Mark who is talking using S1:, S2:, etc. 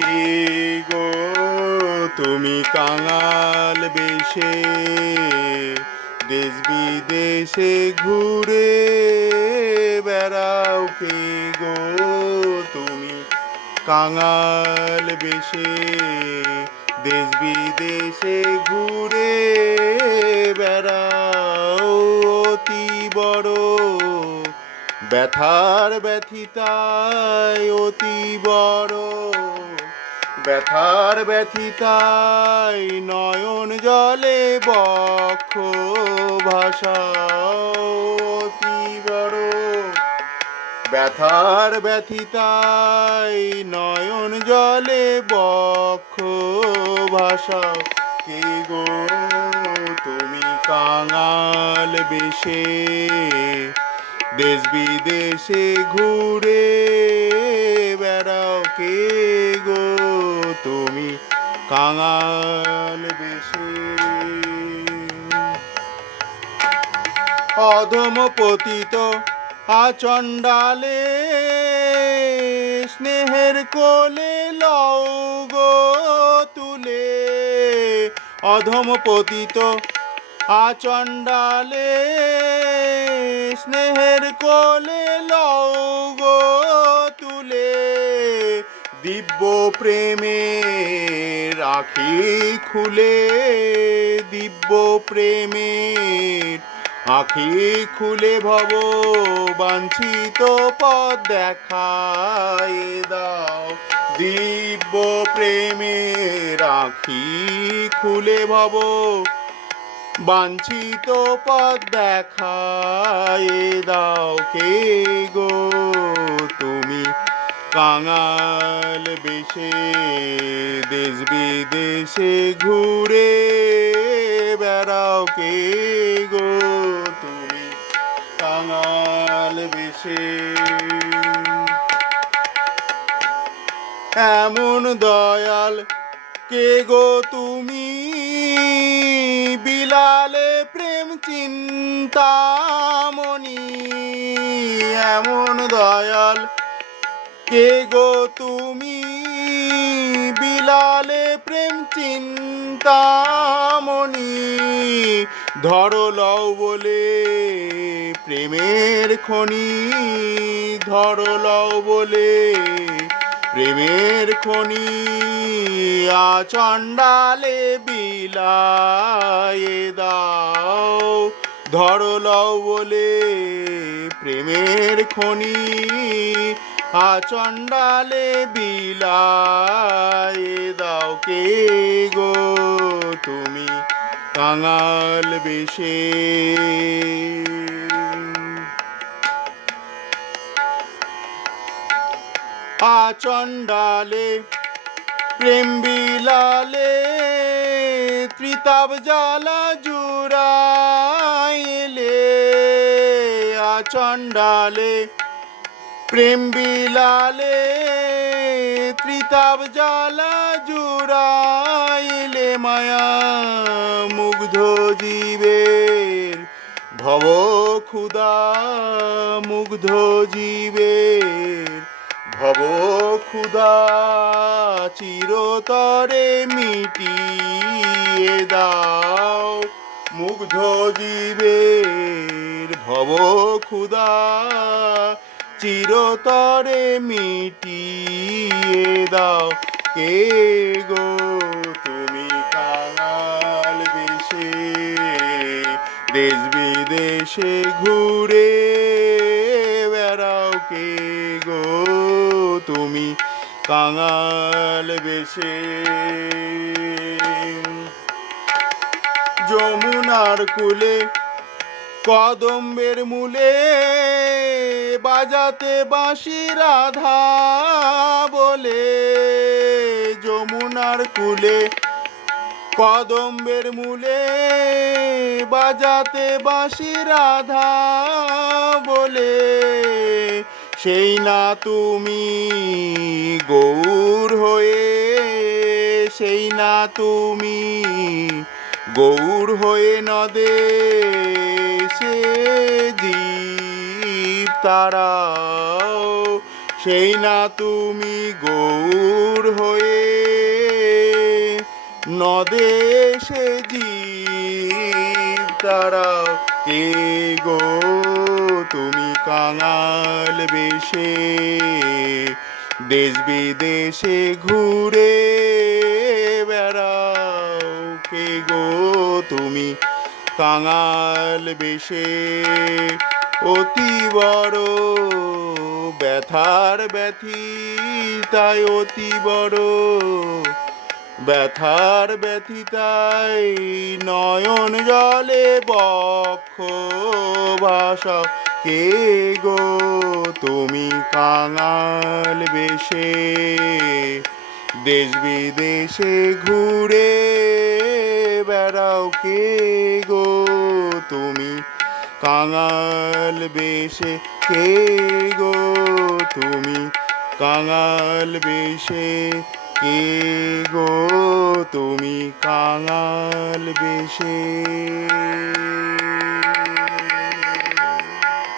S1: কে গো? তুমি কাঙাল বেশে, দেশ বিদেশে ঘুরে বেড়াও কে গো? তুমি কাঙাল বেশে, দেশ বিদেশে ঘুরে বেড়াও অতি বড়। ব্যথার ব্যথিতায় অতি বড়। ব্যথার ব্যথিতায় নয়ন জলে বক্ষ ভাষা অতি বড়। ব্যথার ব্যথিতায় নয়ন জলে বক্ষ ভাষা কে গো, তুমি কাঙাল বেশে, দেশ বিদেশে ঘুরে কাঙাল বেশে। অধম পতিত আচণ্ডালে স্নেহের কোলে লও গো তুলে। অধম পতিত আচণ্ডালে স্নেহের কোলে লও গো তুলে। দিব্য প্রেমে রাখি খুলে দিব্য প্রেমের। আখি খুলে ভব বাঞ্ছিত পদ দেখায় দাও। দিব্য প্রেমের আখি খুলে ভব বাঞ্ছিত পদ দেখায় দাও। কে গো কাঙাল বেশে, দেশ বিদেশে ঘুরে বেড়াও কে গো তুমি? কাঙাল বেশে। এমন দয়াল কে গো তুমি? বিলালে প্রেম চিন্তা চিন্তামণি। এমন দয়াল কে গো তুমি? বিলালে প্রেম চিন্তামণি, ধরো লও বলে প্রেমের খনি, ধরো লও বলে প্রেমের খনি। আচণ্ডালে বিলায়ে দাও, ধরো লও বলে প্রেমের খনি। আচণ্ডালে বিলায়ে দাও কে গো তুমি কাঙাল বেশে। আচণ্ডালে প্রেম বিলালে ত্রিতাব জ্বালা জুড়াইলে। আচণ্ডালে প্রেম বিলালে ত্রিতাব জ্বালা জুড়াইলে মায়া মুগ্ধ জীবের ভব ক্ষুদা মুগ্ধ জীবের ভব ক্ষুদা চিরতরে মিটিয়ে দাও মুগ্ধ জীবের ভব ক্ষুদা চিরতরে মিটিয়ে দাও। কে গো তুমি কাঙাল বেশে? দেশ বিদেশে ঘুরে বেড়াও কে গো তুমি কাঙাল বেশে? যমুনার কুলে, কদম্বের মূলে বাজাতে বাঁশি রাধা বলে, যমুনার কুলে কদম্বের মূলে বাজাতে বাঁশি রাধা বলে, সেই না তুমি গৌর হয়ে, সেই না তুমি গৌর হয়ে নদে সে জীব তারাও, সেই না তুমি গৌর হয়ে নদে সে জীব। তারাও, কে গো তুমি কাঙাল বেশে? দেশ বিদেশে ঘুরে বেড়াও, কে গো তুমি কাঙাল বেশে? অতি বড় ব্যথার ব্যথি, তাই অতি বড় ব্যথার ব্যথিতাই নয়ন জলে বক্ষ ভাষা কে গো তুমি কাঙাল বেশে? দেশ বিদেশে ঘুরে বেড়াও কে গো তুমি? কাঙাল বেশে কে গো তুমি? কাঙাল বেশে কে গো তুমি? কাঙাল বেশে